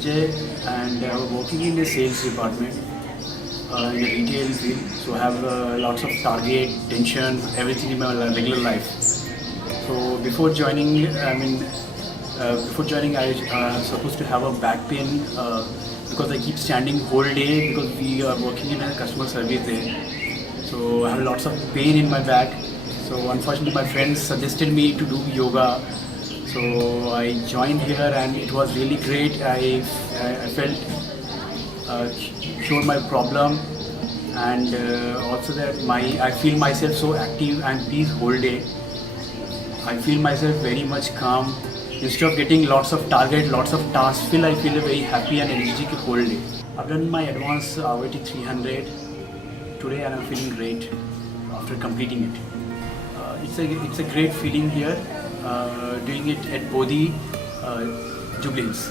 Sujay, and I'm working in the sales department in a retail field. So I have lots of target, tension, everything in my regular life. So before joining, I supposed to have a back pain because I keep standing whole day because we are working in a customer service there. So I have lots of pain in my back. So unfortunately, my friends suggested me to do yoga. So I joined here, and it was really great. I felt cured my problem, and also that I feel myself so active and peace whole day. I feel myself very much calm. Instead of getting lots of target, lots of tasks, I feel very happy and energetic whole day. I've done my advanced RWT 300 today, and I'm feeling great after completing it. It's a great feeling here, doing it at Bodhi, Jubilee Hills.